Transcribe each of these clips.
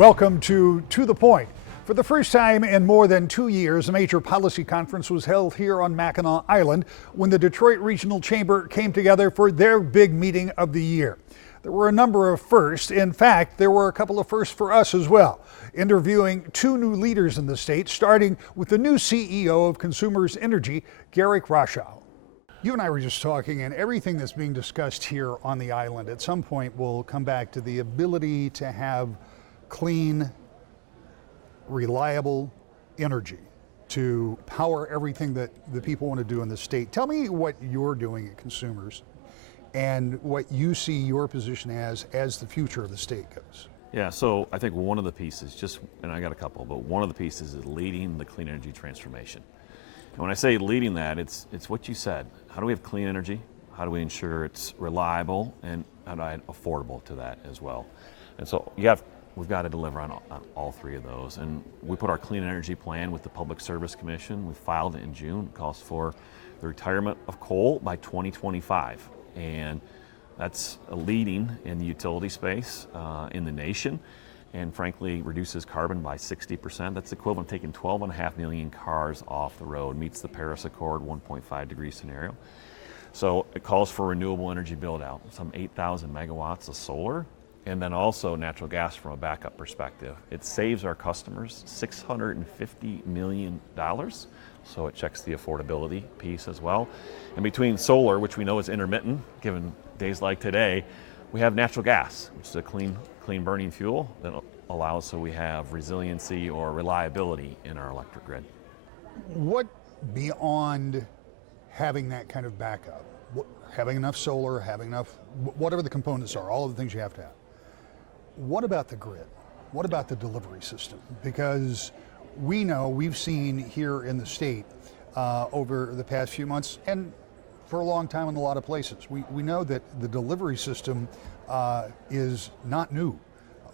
Welcome to the Point. For the first time in more than 2 years, a major policy conference was held here on Mackinac Island when the Detroit Regional Chamber came together for their big meeting of the year. There were a number of firsts. In fact, there were a couple of firsts for us as well. Interviewing two new leaders in the state, starting with the new CEO of Consumers Energy, Garrick Rochow. You and I were just talking, and everything that's being discussed here on the island at some point will come back to the ability to have clean, reliable energy to power everything that the people want to do in the state. Tell me what you're doing at Consumers and what you see your position as the future of the state goes. Yeah, so I think one of the pieces, and I got a couple, but one of the pieces is leading the clean energy transformation. And when I say leading that, it's what you said. How do we have clean energy? How do we ensure it's reliable and affordable to that as well? And so we've got to deliver on all three of those. And we put our clean energy plan with the Public Service Commission. We filed it in June. It calls for the retirement of coal by 2025. And that's a leading in the utility space in the nation, and frankly reduces carbon by 60%. That's equivalent to taking 12.5 million cars off the road, meets the Paris Accord 1.5 degree scenario. So it calls for renewable energy build out, some 8,000 megawatts of solar, and then also natural gas from a backup perspective. It saves our customers $650 million, so it checks the affordability piece as well. And between solar, which we know is intermittent, given days like today, we have natural gas, which is a clean burning fuel that allows so we have resiliency or reliability in our electric grid. What beyond having that kind of backup, having enough solar, having enough, whatever the components are, all of the things you have to have, what about the grid? What about the delivery system? Because we've seen here in the state over the past few months and for a long time in a lot of places, we know that the delivery system is not new.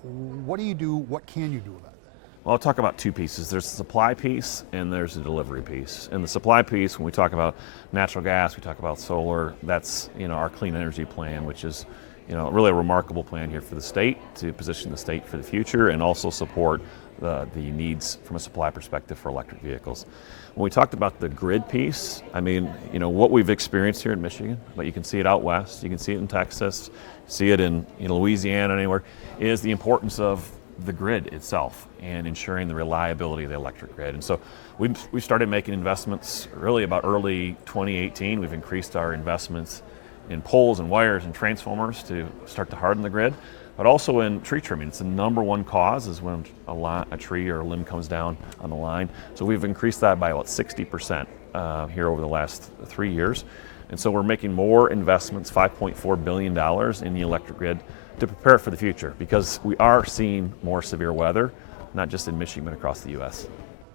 What do you do? What can you do about that? Well, I'll talk about two pieces. There's the supply piece and there's the delivery piece. And the supply piece, when we talk about natural gas, we talk about solar, that's our clean energy plan, which is really a remarkable plan here for the state to position the state for the future and also support the needs from a supply perspective for electric vehicles. When we talked about the grid piece, what we've experienced here in Michigan, but you can see it out west, you can see it in Texas, see it in Louisiana, anywhere, is the importance of the grid itself and ensuring the reliability of the electric grid. And so we started making investments really about early 2018. We've increased our investments in poles and wires and transformers to start to harden the grid, but also in tree trimming. It's the number one cause is when a tree or a limb comes down on the line. So we've increased that by about 60% here over the last 3 years. And so we're making more investments, $5.4 billion in the electric grid to prepare for the future because we are seeing more severe weather, not just in Michigan, but across the U.S.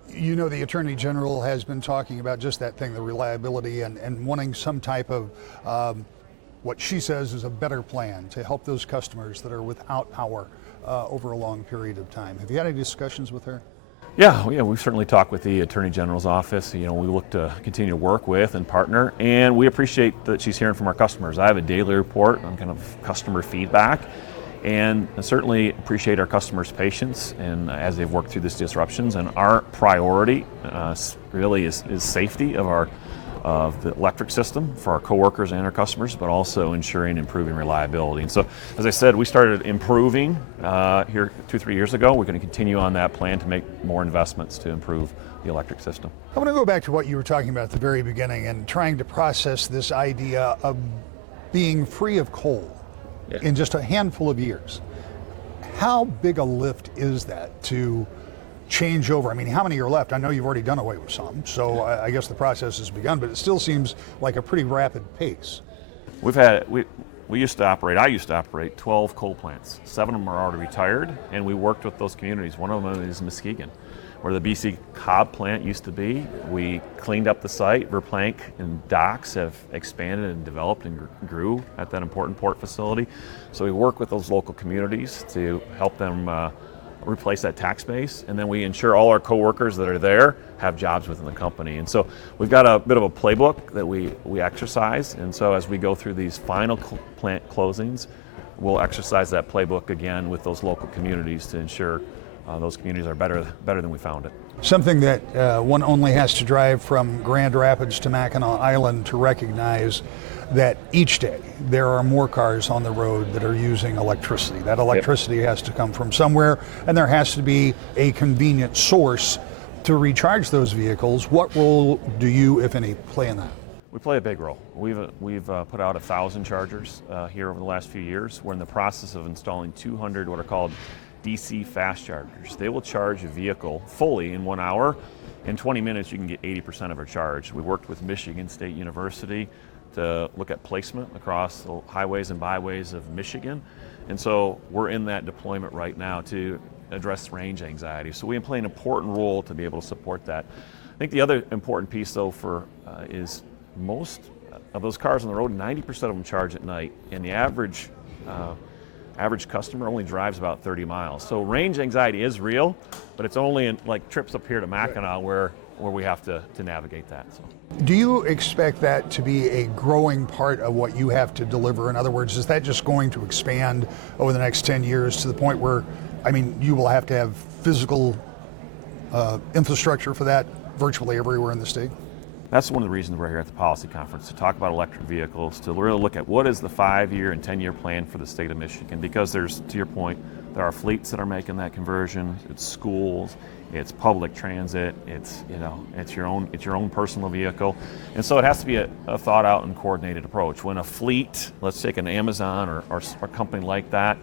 The Attorney General has been talking about just that thing, the reliability, and wanting some type of what she says is a better plan to help those customers that are without power over a long period of time. Have you had any discussions with her? Yeah, we've certainly talked with the Attorney General's office. We look to continue to work with and partner, and we appreciate that she's hearing from our customers. I have a daily report on kind of customer feedback, and I certainly appreciate our customers' patience and as they've worked through these disruptions. And our priority really is safety of the electric system for our coworkers and our customers, but also ensuring improving reliability. And so, as I said, we started improving here 2-3 years ago. We're going to continue on that plan to make more investments to improve the electric system. I want to go back to what you were talking about at the very beginning and trying to process this idea of being free of coal in just a handful of years. How big a lift is that to change over? How many are left? I know you've already done away with some, so I guess the process has begun, but it still seems like a pretty rapid pace. I used to operate 12 coal plants. 7 of them are already retired, and we worked with those communities. One of them is Muskegon, where the BC Cobb plant used to be. We cleaned up the site. Verplank and docks have expanded and developed and grew at that important port facility. So we work with those local communities to help them replace that tax base, and then we ensure all our coworkers that are there have jobs within the company. And so we've got a bit of a playbook that we exercise, and so as we go through these final plant closings, we'll exercise that playbook again with those local communities to ensure those communities are better than we found it. Something that one only has to drive from Grand Rapids to Mackinac Island to recognize that each day there are more cars on the road that are using electricity. That electricity has to come from somewhere, and there has to be a convenient source to recharge those vehicles. What role do you, if any, play in that? We play a big role. We've put out 1,000 chargers here over the last few years. We're in the process of installing 200 what are called DC fast chargers. They will charge a vehicle fully in 1 hour. In 20 minutes, you can get 80% of our charge. We worked with Michigan State University to look at placement across the highways and byways of Michigan. And so we're in that deployment right now to address range anxiety. So we play an important role to be able to support that. I think the other important piece, though, is most of those cars on the road, 90% of them charge at night, and the average customer only drives about 30 miles. So range anxiety is real, but it's only in like trips up here to Mackinac where we have to navigate that. So. Do you expect that to be a growing part of what you have to deliver? In other words, is that just going to expand over the next 10 years to the point where, I mean, you will have to have physical infrastructure for that virtually everywhere in the state? That's one of the reasons we're here at the policy conference, to talk about electric vehicles, to really look at what is the 5-year and 10-year plan for the state of Michigan, because there's, to your point, there are fleets that are making that conversion. It's schools, it's public transit, it's your own personal vehicle, and so it has to be a thought out and coordinated approach. When a fleet, let's take an Amazon or a company like that,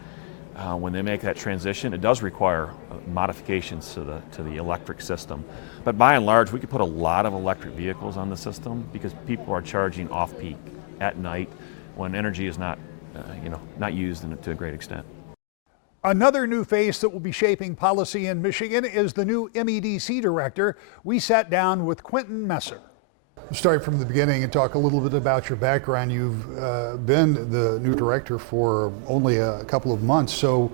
when they make that transition, it does require modifications to the electric system. But by and large, we could put a lot of electric vehicles on the system because people are charging off-peak at night when energy is not used to a great extent. Another new face that will be shaping policy in Michigan is the new MEDC director. We sat down with Quentin Messer. Start from the beginning and talk a little bit about your background. You've been the new director for only a couple of months. So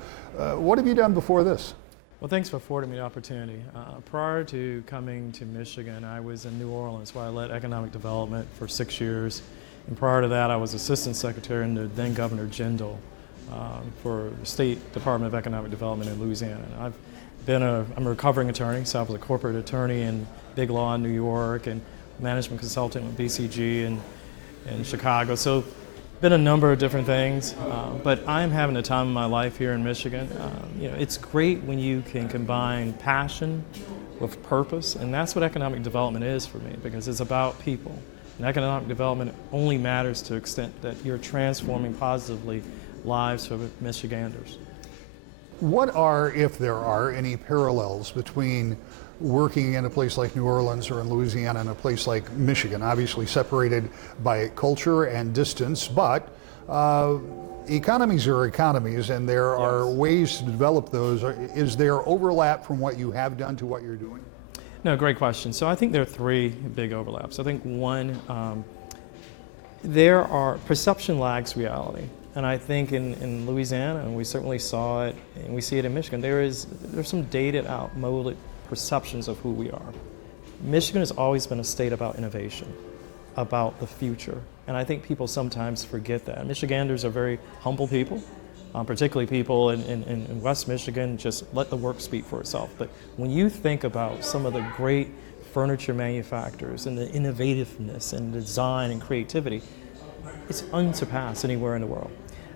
what have you done before this? Well, thanks for affording me the opportunity. Prior to coming to Michigan, I was in New Orleans where I led economic development for 6 years. And prior to that, I was assistant secretary under then Governor Jindal for the State Department of Economic Development in Louisiana. And I'm a recovering attorney, so I was a corporate attorney in big law in New York and management consultant with BCG in Chicago. So been a number of different things, but I'm having a time in my life here in Michigan. It's great when you can combine passion with purpose, and that's what economic development is for me, because it's about people. And economic development only matters to the extent that you're transforming positively lives for Michiganders. What are, if there are, any parallels between working in a place like New Orleans or in Louisiana and a place like Michigan, obviously separated by culture and distance, but economies are economies, and there are ways to develop those. Is there overlap from what you have done to what you're doing? No, great question. So I think there are three big overlaps. I think one, there are perception lags reality. And I think in Louisiana, and we certainly saw it, and we see it in Michigan, there's some dated, outmoded perceptions of who we are. Michigan has always been a state about innovation, about the future, and I think people sometimes forget that. Michiganders are very humble people, particularly people in West Michigan, just let the work speak for itself. But when you think about some of the great furniture manufacturers and the innovativeness and design and creativity, it's unsurpassed anywhere in the world.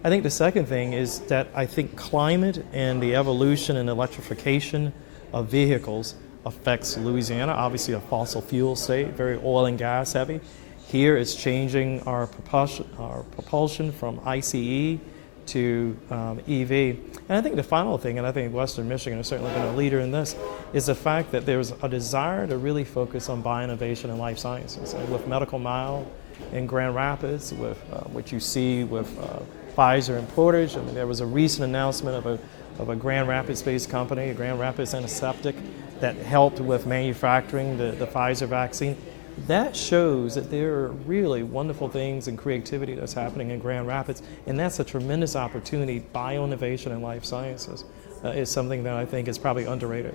I think the second thing is that I think climate and the evolution and electrification of vehicles affects Louisiana, obviously a fossil fuel state, very oil and gas heavy. Here it's changing our propulsion from ICE to EV. And I think the final thing, and I think Western Michigan has certainly been a leader in this, is the fact that there's a desire to really focus on bioinnovation and life sciences. And with Medical Mile in Grand Rapids, with what you see with Pfizer and Portage. I mean, there was a recent announcement of a Grand Rapids-based company, a Grand Rapids Antiseptic, that helped with manufacturing the Pfizer vaccine. That shows that there are really wonderful things and creativity that's happening in Grand Rapids, and that's a tremendous opportunity. Bioinnovation and life sciences is something that I think is probably underrated.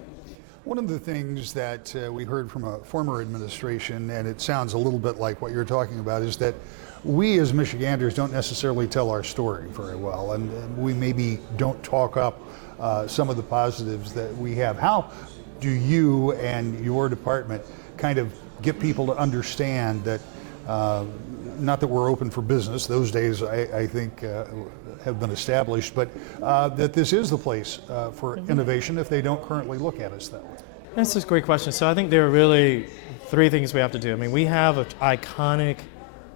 One of the things that we heard from a former administration, and it sounds a little bit like what you're talking about, is that we as Michiganders don't necessarily tell our story very well, and we maybe don't talk up some of the positives that we have. How do you and your department kind of get people to understand that, not that we're open for business, those days I think have been established, but that this is the place for innovation if they don't currently look at us that way? That's a great question. So I think there are really three things we have to do. I mean, we have an iconic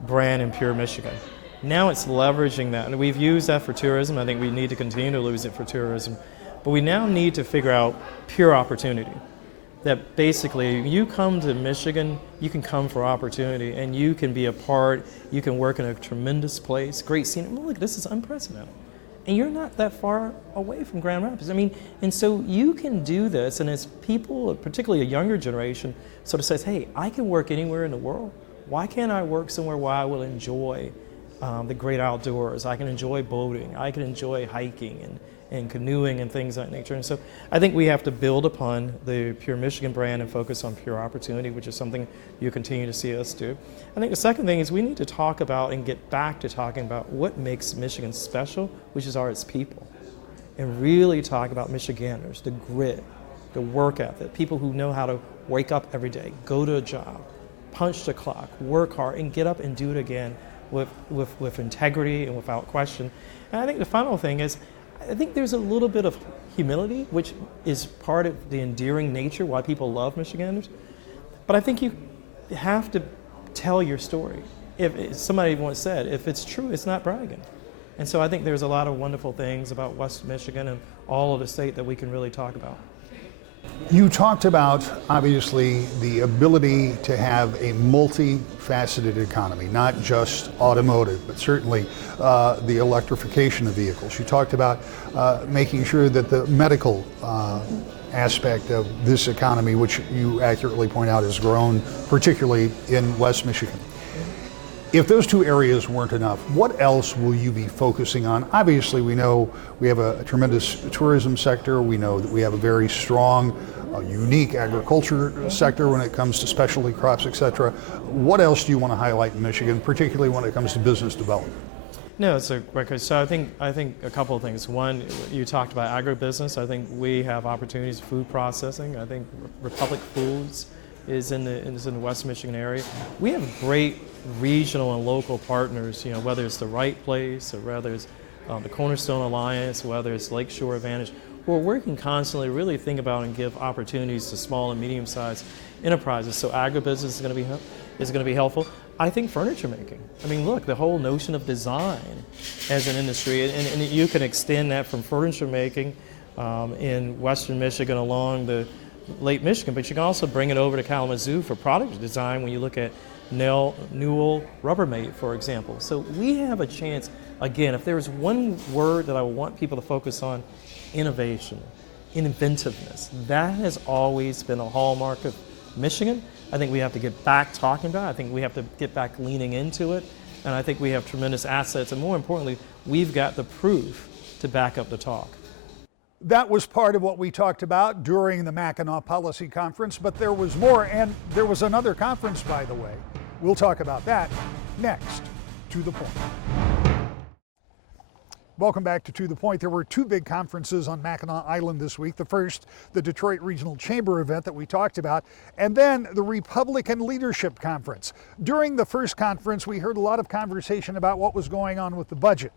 brand in Pure Michigan. Now it's leveraging that, and we've used that for tourism. I think we need to continue to use it for tourism. But we now need to figure out pure opportunity. That basically, you come to Michigan, you can come for opportunity, and you can be a part, you can work in a tremendous place, great scenery. Look, this is unprecedented. And you're not that far away from Grand Rapids. I mean, and so you can do this, and as people, particularly a younger generation, sort of says, hey, I can work anywhere in the world. Why can't I work somewhere where I will enjoy the great outdoors? I can enjoy boating, I can enjoy hiking and canoeing and things of that nature. And so I think we have to build upon the Pure Michigan brand and focus on pure opportunity, which is something you continue to see us do. I think the second thing is we need to talk about and get back to talking about what makes Michigan special, which are its people. And really talk about Michiganders, the grit, the work ethic, people who know how to wake up every day, go to a job, punch the clock, work hard, and get up and do it again with integrity and without question. And I think the final thing is, I think there's a little bit of humility, which is part of the endearing nature why people love Michiganders. But I think you have to tell your story. If somebody once said, if it's true, it's not bragging. And so I think there's a lot of wonderful things about West Michigan and all of the state that we can really talk about. You talked about, obviously, the ability to have a multifaceted economy, not just automotive, but certainly the electrification of vehicles. You talked about making sure that the medical aspect of this economy, which you accurately point out has grown, particularly in West Michigan. If those two areas weren't enough, what else will you be focusing on? Obviously, we know we have a tremendous tourism sector. We know that we have a very strong, unique agriculture sector when it comes to specialty crops, et cetera. What else do you want to highlight in Michigan, particularly when it comes to business development? No, it's a great question. So I think a couple of things. One, you talked about agribusiness. I think we have opportunities, food processing. I think Republic Foods is in the West Michigan area. We have great regional and local partners, whether it's the Right Place or whether it's the Cornerstone Alliance, whether it's Lakeshore Advantage. We're working constantly to really think about and give opportunities to small and medium-sized enterprises. So agribusiness is going to be helpful. I think furniture making. I mean, look, the whole notion of design as an industry, and you can extend that from furniture making in Western Michigan along the Lake Michigan, but you can also bring it over to Kalamazoo for product design when you look at Newell Rubbermaid, for example. So we have a chance, again, if there's one word that I want people to focus on, innovation, inventiveness. That has always been a hallmark of Michigan. I think we have to get back talking about it. I think we have to get back leaning into it. And I think we have tremendous assets. And more importantly, we've got the proof to back up the talk. That was part of what we talked about during the Mackinac Policy Conference, but there was more, and there was another conference, by the way. We'll talk about that next. To the Point. Welcome back to the Point. There were two big conferences on Mackinac Island this week. The first, the Detroit Regional Chamber event that we talked about, and then the Republican Leadership Conference. During the first conference, we heard a lot of conversation about what was going on with the budget.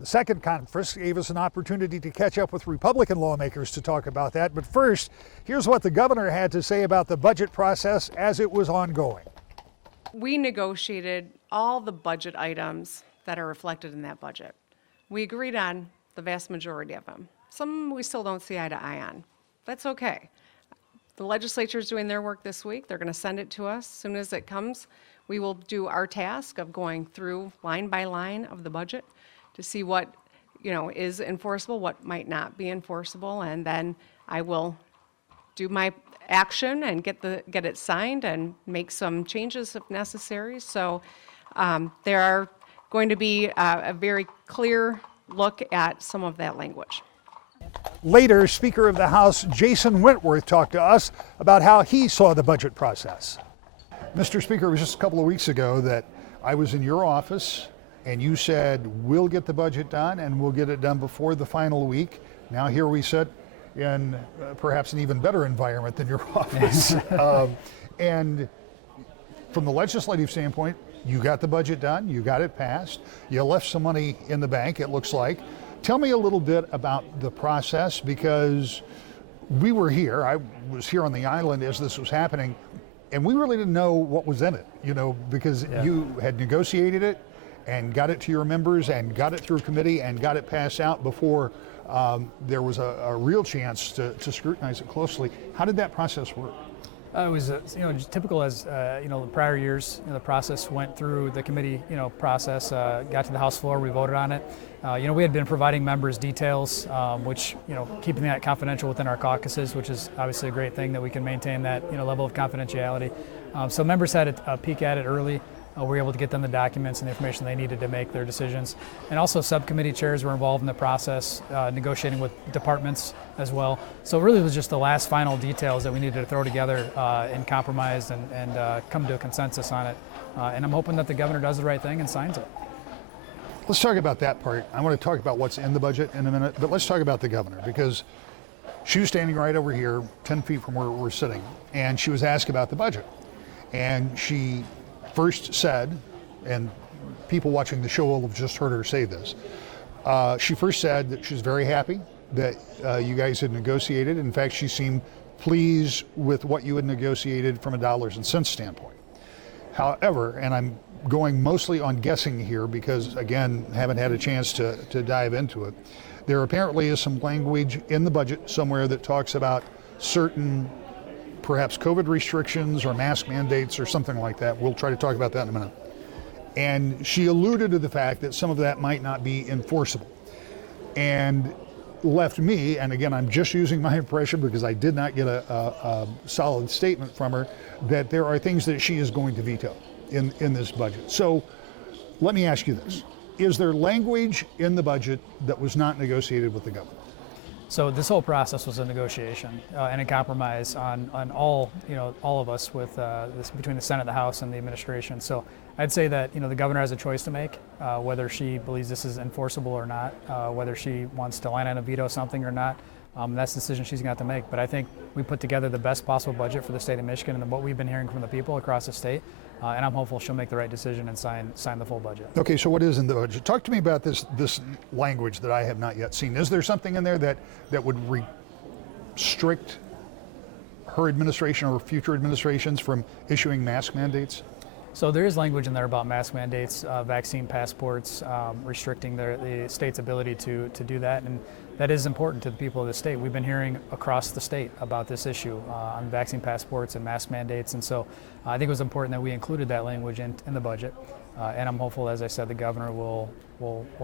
The second conference gave us an opportunity to catch up with Republican lawmakers to talk about that. But first, here's what the governor had to say about the budget process as it was ongoing. We negotiated all the budget items that are reflected in that budget. We agreed on the vast majority of them. Some we still don't see eye to eye on. That's okay. The legislature is doing their work this week. They're going to send it to us. As soon as it comes, we will do our task of going through line by line of the budget to see what is enforceable, what might not be enforceable, and then I will do my action and get it signed and make some changes if necessary. So there are going to be a very clear look at some of that language. Later, Speaker of the House Jason Wentworth talked to us about how he saw the budget process. Mr. Speaker, it was just a couple of weeks ago that I was in your office and you said, we'll get the budget done and we'll get it done before the final week. Now here we sit in perhaps an even better environment than your office. And from the legislative standpoint, you got the budget done, you got it passed, you left some money in the bank, it looks like. Tell me a little bit about the process, because we were here, I was here on the island as this was happening, and we really didn't know what was in it, because you had negotiated it and got it to your members and got it through committee and got it passed out before there was a real chance to scrutinize it closely. How did that process work? It was, just typical as, the prior years. The process went through the committee, process, got to the House floor, we voted on it. We had been providing members details, which, keeping that confidential within our caucuses, which is obviously a great thing that we can maintain that, level of confidentiality. So members had a peek at it early. We were able to get them the documents and the information they needed to make their decisions. And also subcommittee chairs were involved in the process, negotiating with departments as well. So it really was just the last final details that we needed to throw together and compromise and come to a consensus on it. And I'm hoping that the governor does the right thing and signs it. Let's talk about that part. I want to talk about what's in the budget in a minute, but let's talk about the governor, because she was standing right over here, 10 feet from where we're sitting, and she was asked about the budget. And she first said, and people watching the show will have just heard her say this, she first said that she's very happy that you guys had negotiated. In fact, she seemed pleased with what you had negotiated from a dollars and cents standpoint. However, and I'm going mostly on guessing here because, again, haven't had a chance to dive into it, there apparently is some language in the budget somewhere that talks about certain perhaps COVID restrictions or mask mandates or something like that. We'll try to talk about that in a minute. And she alluded to the fact that some of that might not be enforceable, and left me, and again, I'm just using my impression because I did not get a solid statement from her, that there are things that she is going to veto in this budget. So let me ask you this. Is there language in the budget that was not negotiated with the governor? So this whole process was a negotiation and a compromise on all of us with this between the Senate, the House, and the administration. So I'd say that the governor has a choice to make, whether she believes this is enforceable or not, whether she wants to line on a veto something or not. That's the decision she's going to have to make. But I think we put together the best possible budget for the state of Michigan and what we've been hearing from the people across the state. And I'm hopeful she'll make the right decision and sign the full budget. Okay, so what is in the budget? Talk to me about this language that I have not yet seen. Is there something in there that would restrict her administration or future administrations from issuing mask mandates? So there is language in there about mask mandates, vaccine passports, restricting the state's ability to do that, and that is important to the people of the state. We've been hearing across the state about this issue on vaccine passports and mask mandates, and so I think it was important that we included that language in the budget, and I'm hopeful, as I said, the governor will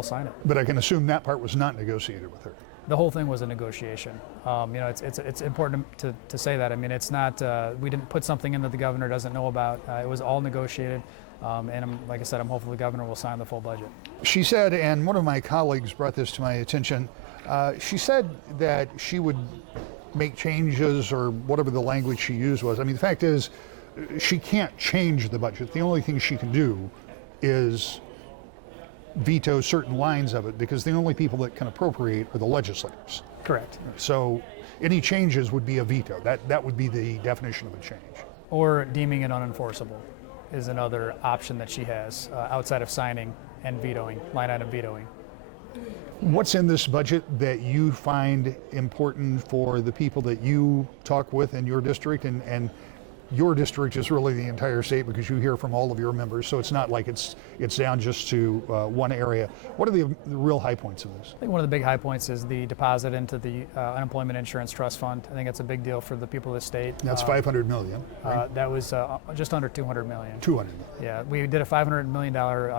sign it. But I can assume that part was not negotiated with her. The whole thing was a negotiation. It's important to say that. I mean, it's not, we didn't put something in that the governor doesn't know about. It was all negotiated. And like I said, I'm hopeful the governor will sign the full budget. She said, and one of my colleagues brought this to my attention, she said that she would make changes, or whatever the language she used was. I mean, the fact is, she can't change the budget. The only thing she can do is veto certain lines of it, because the only people that can appropriate are the legislators. Correct. So any changes would be a veto. That would be the definition of a change. Or deeming it unenforceable is another option that she has outside of signing and vetoing, line item vetoing. What's in this budget that you find important for the people that you talk with in your district? And your district is really the entire state, because you hear from all of your members, so it's not like it's down just to one area. What are the real high points of this? I think one of the big high points is the deposit into the Unemployment Insurance Trust Fund. I think it's a big deal for the people of the state. That's $500 million, right? That was just under $200 million. $200 million. Yeah, we did a $500 million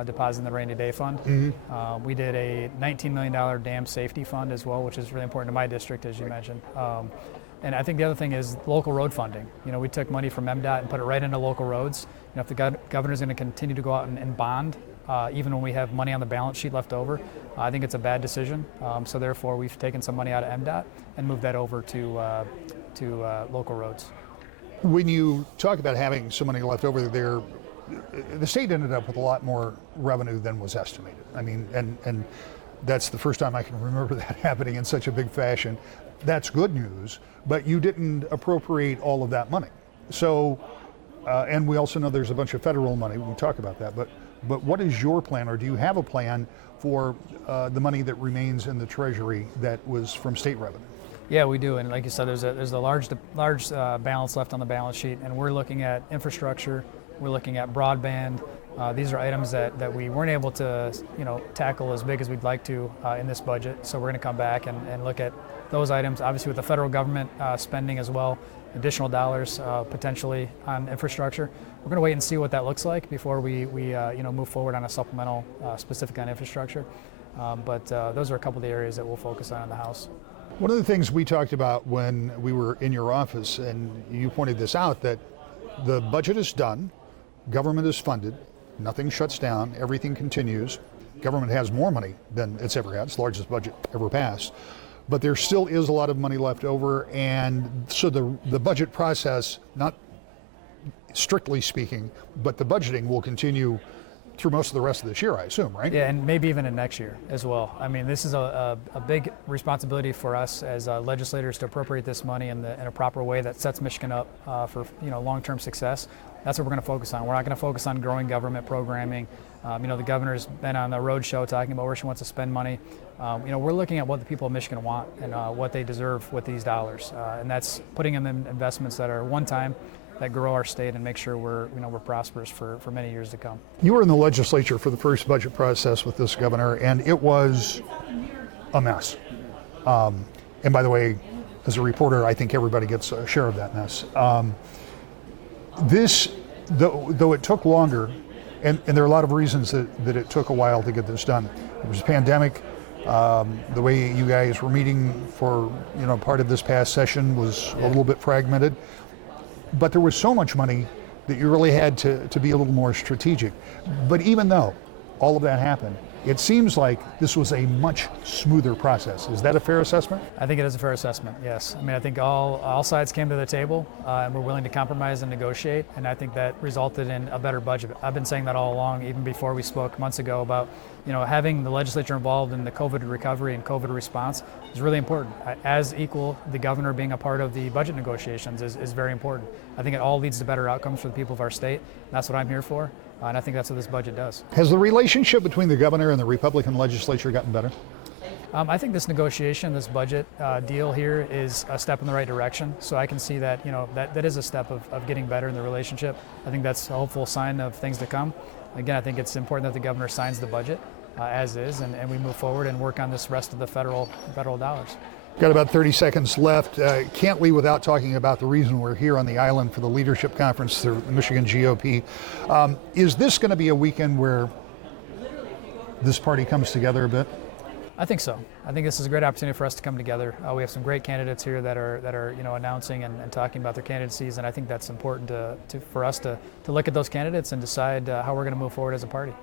deposit in the Rainy Day Fund. Mm-hmm. We did a $19 million dam safety fund as well, which is really important to my district, as you mentioned. And I think the other thing is local road funding. We took money from MDOT and put it right into local roads. If the governor's going to continue to go out and bond, even when we have money on the balance sheet left over, I think it's a bad decision. So therefore, we've taken some money out of MDOT and moved that over to local roads. When you talk about having some money left over there, the state ended up with a lot more revenue than was estimated. I mean, and That's the first time I can remember that happening in such a big fashion. That's good news, but you didn't appropriate all of that money. So, and we also know there's a bunch of federal money. We can talk about that, but what is your plan, or do you have a plan for the money that remains in the Treasury that was from state revenue? Yeah, we do, and like you said, there's a large balance left on the balance sheet, and we're looking at infrastructure, we're looking at broadband. These are items that we weren't able to, tackle as big as we'd like to in this budget. So we're going to come back and look at those items. Obviously, with the federal government spending as well, additional dollars potentially on infrastructure. We're going to wait and see what that looks like before we move forward on a supplemental specific on infrastructure. But those are a couple of the areas that we'll focus on in the House. One of the things we talked about when we were in your office, and you pointed this out, that the budget is done, government is funded, nothing shuts down, everything continues. Government has more money than it's ever had. It's the largest budget ever passed. But there still is a lot of money left over, and so the budget process, not strictly speaking, but the budgeting will continue through most of the rest of this year, I assume, right? Yeah, and maybe even in next year as well. I mean, this is a big responsibility for us as legislators to appropriate this money in a proper way that sets Michigan up for long-term success. That's what we're going to focus on. We're not going to focus on growing government programming. The governor's been on the road show talking about where she wants to spend money. We're looking at what the people of Michigan want and what they deserve with these dollars, and that's putting them in investments that are one-time, that grow our state and make sure we're prosperous for many years to come. You were in the legislature for the first budget process with this governor, and it was a mess. And by the way, as a reporter, I think everybody gets a share of that mess. This, though it took longer, and there are a lot of reasons that it took a while to get this done. There was a pandemic. The way you guys were meeting for part of this past session was a little bit fragmented. But there was so much money that you really had to be a little more strategic. But even though all of that happened, it seems like this was a much smoother process. Is that a fair assessment? I think it is a fair assessment, yes. I mean, I think all sides came to the table and were willing to compromise and negotiate, and I think that resulted in a better budget. I've been saying that all along, even before we spoke months ago about having the legislature involved in the COVID recovery and COVID response is really important. As equal, the governor being a part of the budget negotiations is very important. I think it all leads to better outcomes for the people of our state. That's what I'm here for, and I think that's what this budget does. Has the relationship between the governor and the Republican legislature gotten better? I think this negotiation, this budget deal here is a step in the right direction. So I can see that, that is a step of getting better in the relationship. I think that's a hopeful sign of things to come. Again, I think it's important that the governor signs the budget as is, and we move forward and work on this rest of the federal dollars. Got about 30 seconds left. Can't leave without talking about the reason we're here on the island for the leadership conference, the Michigan GOP. Is this going to be a weekend where this party comes together a bit? I think so. I think this is a great opportunity for us to come together. We have some great candidates here that are announcing and talking about their candidacies, and I think that's important for us to look at those candidates and decide how we're going to move forward as a party.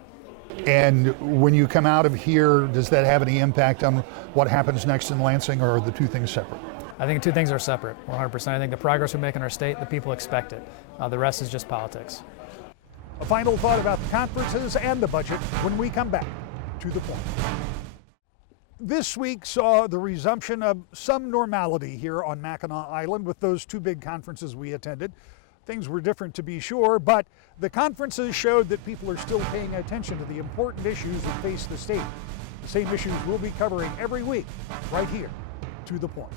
And when you come out of here, does that have any impact on what happens next in Lansing, or are the two things separate? I think the two things are separate, 100%. I think the progress we make in our state, the people expect it. The rest is just politics. A final thought about the conferences and the budget when we come back to the point. This week saw the resumption of some normality here on Mackinac Island with those two big conferences we attended. Things were different, to be sure, but the conferences showed that people are still paying attention to the important issues that face the state. The same issues we'll be covering every week right here to the point.